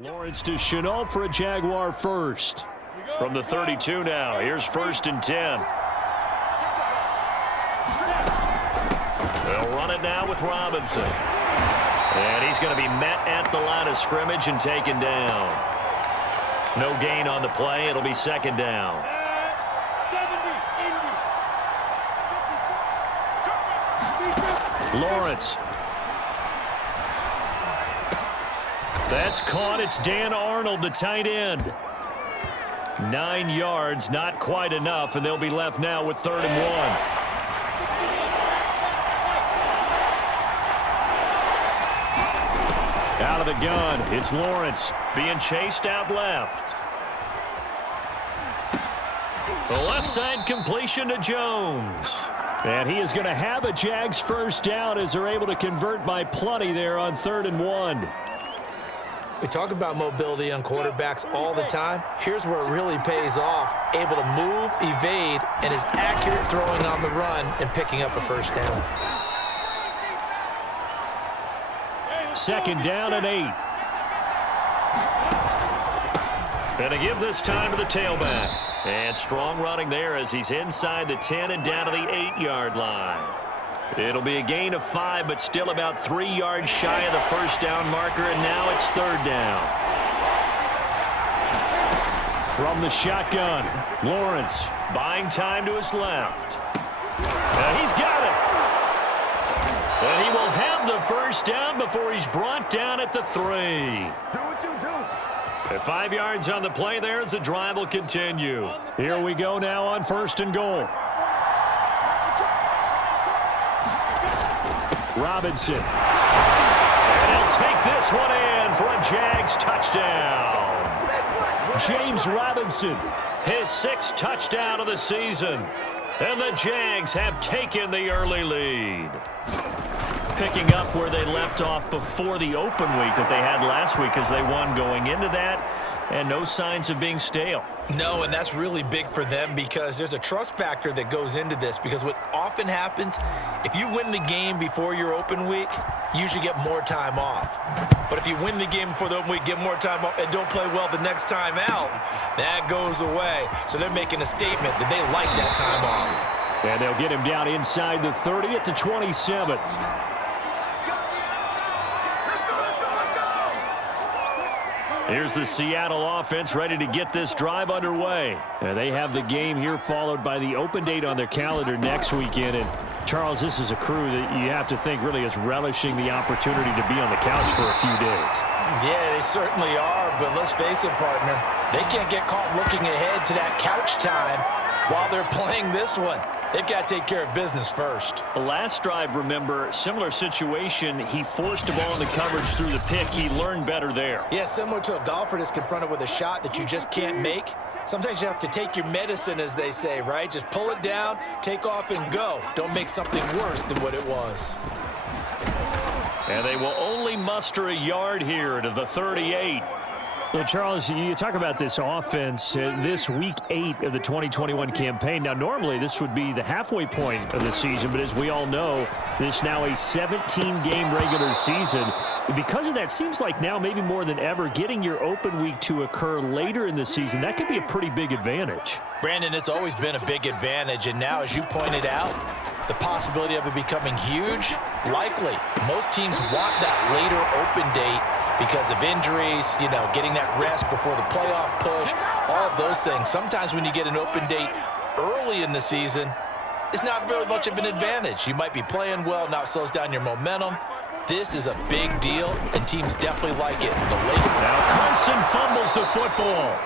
Lawrence to Chenault for a Jaguar first. From the 32 now, here's 1st and 10. They'll run it now with Robinson. And he's going to be met at the line of scrimmage and taken down. No gain on the play. It'll be 2nd down. Lawrence. That's caught. It's Dan Arnold, the tight end. 9 yards, not quite enough, and they'll be left now with 3rd and 1. Out of the gun, it's Lawrence being chased out left. The left side completion to Jones. And he is going to have a Jags first down as they're able to convert by plenty there on 3rd and 1. We talk about mobility on quarterbacks all the time. Here's where it really pays off. Able to move, evade, and is accurate throwing on the run and picking up a first down. 2nd down and 8. And to give this time to the tailback. And strong running there as he's inside the 10 and down to the 8-yard line. It'll be a gain of 5, but still about 3 yards shy of the first down marker, and now it's 3rd down. From the shotgun, Lawrence buying time to his left. He's got it. And he will have the first down before he's brought down at the 3. At 5 yards on the play there as the drive will continue. Here we go now on 1st and goal. Robinson. And he'll take this one in for a Jags touchdown. James Robinson, his 6th touchdown of the season. And the Jags have taken the early lead. Picking up where they left off before the open week that they had last week as they won going into that. And no signs of being stale. No, and that's really big for them because there's a trust factor that goes into this. Because what often happens, if you win the game before your open week, you usually get more time off. But if you win the game before the open week, get more time off, and don't play well the next time out, that goes away. So they're making a statement that they like that time off. And they'll get him down inside the 30 at the 27. Here's the Seattle offense ready to get this drive underway. And they have the game here followed by the open date on their calendar next weekend. And Charles, this is a crew that you have to think really is relishing the opportunity to be on the couch for a few days. Yeah, they certainly are. But let's face it, partner, they can't get caught looking ahead to that couch time while they're playing this one. They've got to take care of business first. The last drive, remember, similar situation. He forced the ball into coverage through the pick. He learned better there. Yeah, similar to a golfer that's confronted with a shot that you just can't make. Sometimes you have to take your medicine, as they say, right? Just pull it down, take off, and go. Don't make something worse than what it was. And they will only muster a yard here to the 38. Well, Charles, you talk about this offense, this week 8 of the 2021 campaign. Now, normally this would be the halfway point of the season, but as we all know, this is now a 17-game regular season. Because of that, seems like now maybe more than ever, getting your open week to occur later in the season, that could be a pretty big advantage. Brandon, it's always been a big advantage, and now, as you pointed out, the possibility of it becoming huge, likely. Most teams want that later open date because of injuries, you know, getting that rest before the playoff push, all of those things. Sometimes when you get an open date early in the season, it's not very much of an advantage. You might be playing well, now it slows down your momentum. This is a big deal, and teams definitely like it. The later. Now Clemson fumbles the football.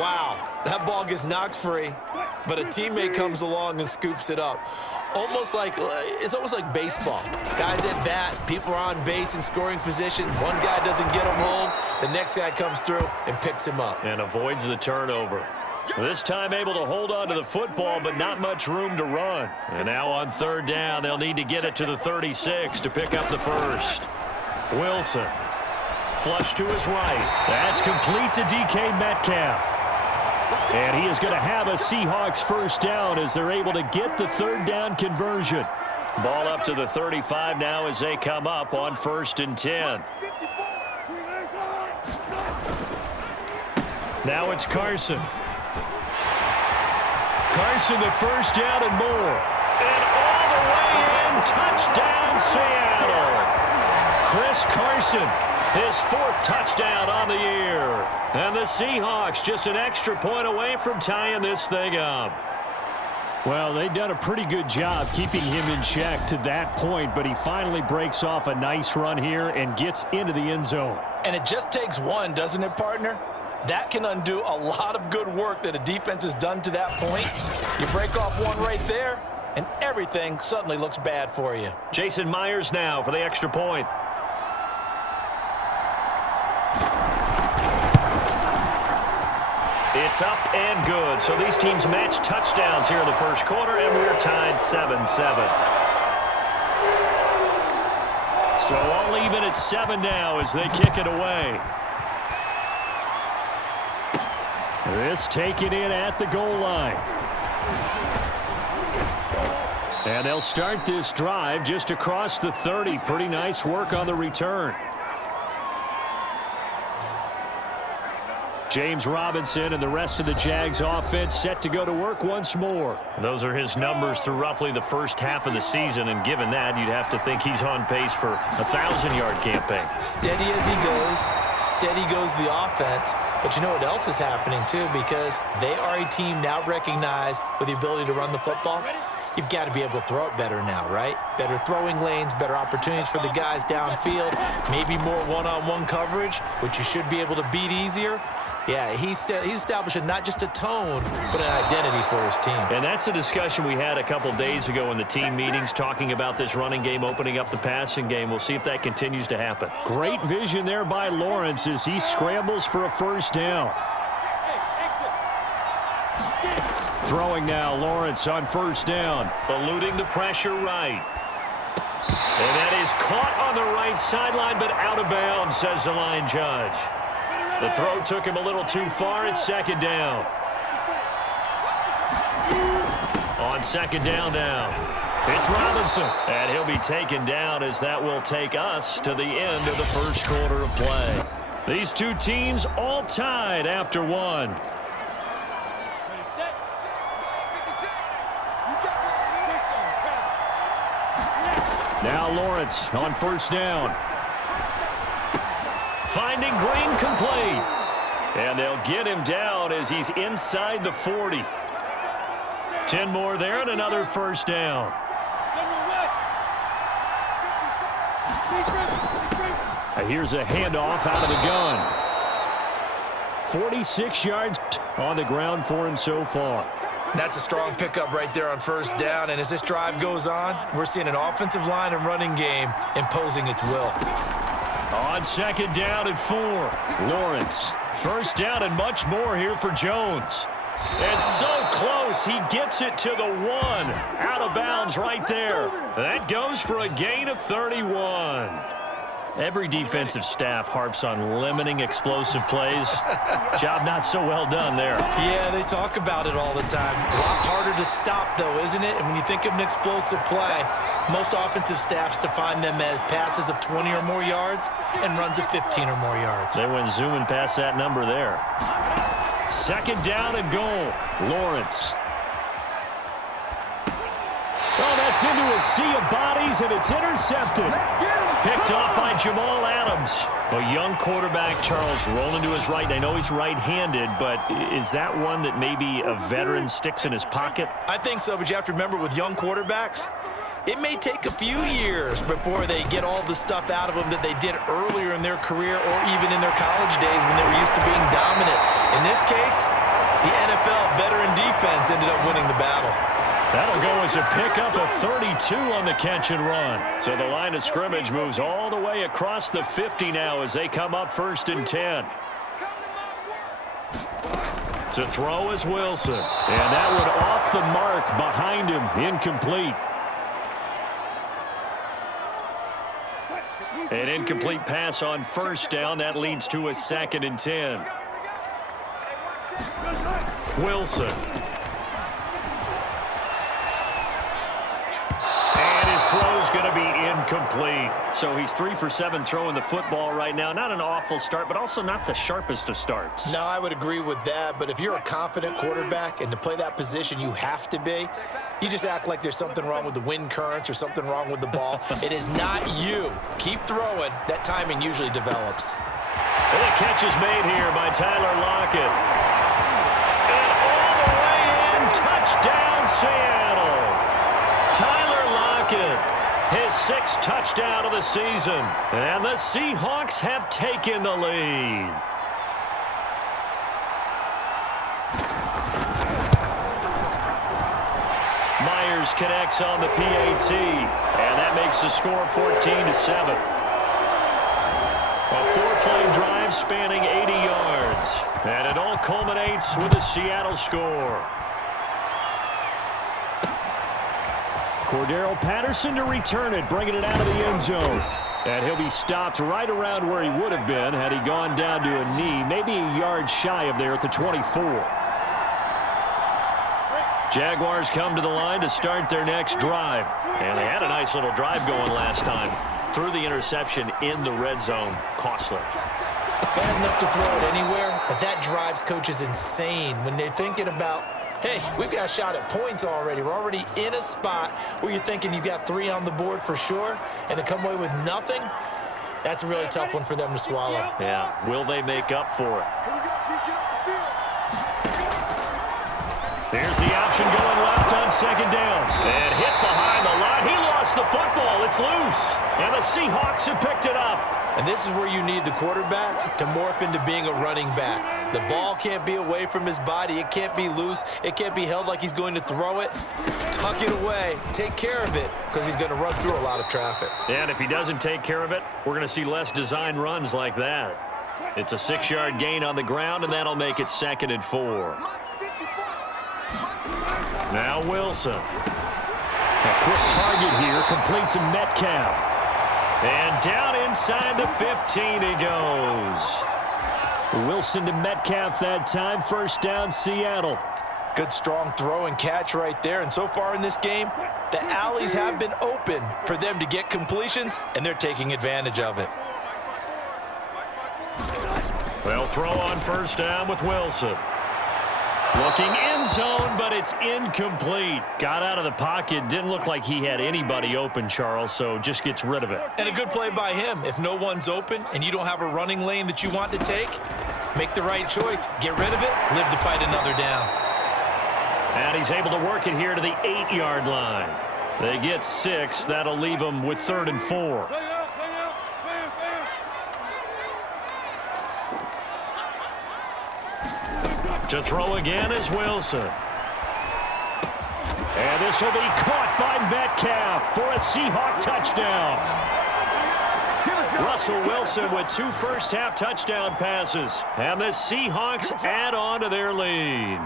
Wow, that ball gets knocked free, but a teammate comes along and scoops it up. It's almost like baseball. Guys at bat, people are on base in scoring position. One guy doesn't get him home. The next guy comes through and picks him up. And avoids the turnover. This time able to hold on to the football, but not much room to run. And now on 3rd down, they'll need to get it to the 36 to pick up the first. Wilson. Flush to his right. That's complete to DK Metcalf. And he is going to have a Seahawks first down as they're able to get the 3rd down conversion. Ball up to the 35 now as they come up on 1st and 10. Now it's Carson. Carson, the first down and more. And all the way in, touchdown Seattle. Chris Carson, his 4th touchdown on the year. And the Seahawks just an extra point away from tying this thing up. Well, they've done a pretty good job keeping him in check to that point, but he finally breaks off a nice run here and gets into the end zone. And it just takes one, doesn't it, partner? That can undo a lot of good work that a defense has done to that point. You break off one right there, and everything suddenly looks bad for you. Jason Myers now for the extra point. It's up and good. So these teams match touchdowns here in the first quarter, and we're tied 7-7. So all even at 7 now as they kick it away. This taken in at the goal line. And they'll start this drive just across the 30. Pretty nice work on the return. James Robinson and the rest of the Jags offense set to go to work once more. Those are his numbers through roughly the first half of the season, and given that, you'd have to think he's on pace for a 1,000-yard campaign. Steady as he goes, steady goes the offense. But you know what else is happening, too, because they are a team now recognized with the ability to run the football. You've got to be able to throw it better now, right? Better throwing lanes, better opportunities for the guys downfield, maybe more one-on-one coverage, which you should be able to beat easier. Yeah, he's establishing not just a tone, but an identity for his team. And that's a discussion we had a couple days ago in the team meetings, talking about this running game opening up the passing game. We'll see if that continues to happen. Great vision there by Lawrence as he scrambles for a first down. Throwing now, Lawrence on first down. Eluding the pressure right. And that is caught on the right sideline, but out of bounds, says the line judge. The throw took him a little too far. It's 2nd down. On 2nd down now, it's Robinson. And he'll be taken down as that will take us to the end of the first quarter of play. These two teams all tied after one. Now Lawrence on first down. Finding Green complete. And they'll get him down as he's inside the 40. 10 more there and another first down. Here's a handoff out of the gun. 46 yards on the ground for him so far. That's a strong pickup right there on first down. And as this drive goes on, we're seeing an offensive line and running game imposing its will. On 2nd down and 4. Lawrence. First down and much more here for Jones. And so close, he gets it to the 1. Out of bounds right there. That goes for a gain of 31. Every defensive staff harps on limiting explosive plays. Job not so well done there. Yeah, they talk about it all the time. A lot harder to stop, though, isn't it? And when you think of an explosive play, most offensive staffs define them as passes of 20 or more yards and runs of 15 or more yards. They went zooming past that number there. 2nd down and goal. Lawrence. Oh, that's into a sea of bodies, and it's intercepted. Picked off by Jamal Adams. A young quarterback, Charles, rolling to his right. I know he's right-handed, but is that one that maybe a veteran sticks in his pocket? I think so, but you have to remember with young quarterbacks, it may take a few years before they get all the stuff out of them that they did earlier in their career or even in their college days when they were used to being dominant. In this case, the NFL veteran defense ended up winning the battle. That'll go as a pickup of 32 on the catch and run. So the line of scrimmage moves all the way across the 50 now as they come up 1st and 10. To throw is Wilson. And that one off the mark behind him. Incomplete. An incomplete pass on first down. That leads to a 2nd and 10. Wilson. throw's going to be incomplete. So he's 3 for 7 throwing the football right now. Not an awful start, but also not the sharpest of starts. No, I would agree with that. But if you're a confident quarterback and to play that position, you have to be. You just act like there's something wrong with the wind currents or something wrong with the ball. It is not you. Keep throwing. That timing usually develops. And the catch is made here by Tyler Lockett. And all the way in, touchdown Seattle. Tyler Lockett, his 6th touchdown of the season. And the Seahawks have taken the lead. Myers connects on the PAT. And that makes the score 14-7. A 4-play drive spanning 80 yards. And it all culminates with a Seattle score. Cordero Patterson to return it, bringing it out of the end zone. And he'll be stopped right around where he would have been had he gone down to a knee, maybe a yard shy of there at the 24. Jaguars come to the line to start their next drive. And they had a nice little drive going last time. Threw the interception in the red zone. Costly. Bad enough to throw it anywhere, but that drives coaches insane when they're thinking about, hey, we've got a shot at points already. We're already in a spot where you're thinking you've got 3 on the board for sure, and to come away with nothing, that's a really tough one for them to swallow. Yeah, will they make up for it? There's the option going left on 2nd down. And hit behind the line. He lost the football. It's loose. And the Seahawks have picked it up. And this is where you need the quarterback to morph into being a running back. The ball can't be away from his body. It can't be loose. It can't be held like he's going to throw it. Tuck it away. Take care of it because he's going to run through a lot of traffic. And if he doesn't take care of it, we're going to see less design runs like that. It's a 6-yard gain on the ground, and that'll make it 2nd and 4. Now Wilson. A quick target here, complete to Metcalf. And down inside the 15 he goes. Wilson to Metcalf that time. 1st down, Seattle. Good strong throw and catch right there. And so far in this game, the alleys have been open for them to get completions, and they're taking advantage of it. Well, throw on 1st down with Wilson. Looking end zone, but it's incomplete. Got out of the pocket. Didn't look like he had anybody open, Charles, so just gets rid of it. And a good play by him. If no one's open and you don't have a running lane that you want to take, make the right choice. Get rid of it. Live to fight another down. And he's able to work it here to the 8-yard line. They get 6. That'll leave them with 3rd and 4. To throw again is Wilson. And this will be caught by Metcalf for a Seahawk touchdown. Russell Wilson with 2 first-half touchdown passes. And the Seahawks add on to their lead.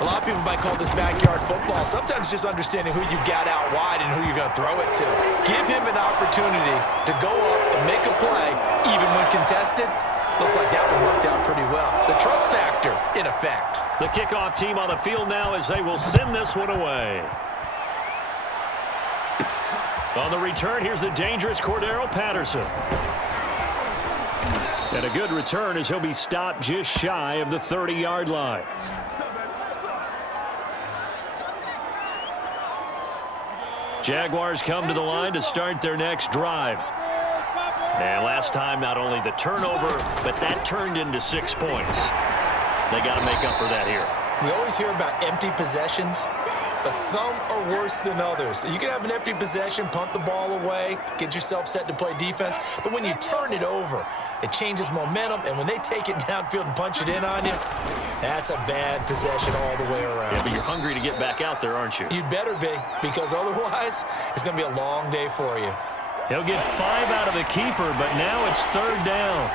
A lot of people might call this backyard football. Sometimes just understanding who you got out wide and who you're going to throw it to. Give him an opportunity to go up and make a play, even when contested. Looks like that one worked out pretty well. The trust factor in effect. The kickoff team on the field now as they will send this one away. On the return, here's the dangerous Cordero Patterson. And a good return as he'll be stopped just shy of the 30-yard line. Jaguars come to the line to start their next drive. And last time, not only the turnover, but that turned into 6 points. They got to make up for that here. We always hear about empty possessions, but some are worse than others. You can have an empty possession, punt the ball away, get yourself set to play defense, but when you turn it over, it changes momentum, and when they take it downfield and punch it in on you, that's a bad possession all the way around. Yeah, but you're hungry to get back out there, aren't you? You'd better be, because otherwise, it's going to be a long day for you. He'll get 5 out of the keeper, but now it's 3rd down.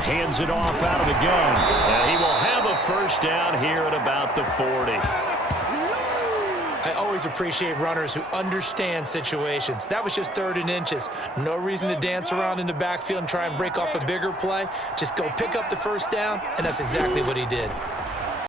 Hands it off out of the gun. And he will have a 1st down here at about the 40. I always appreciate runners who understand situations. That was just 3rd and inches. No reason to dance around in the backfield and try and break off a bigger play. Just go pick up the 1st down, and that's exactly what he did.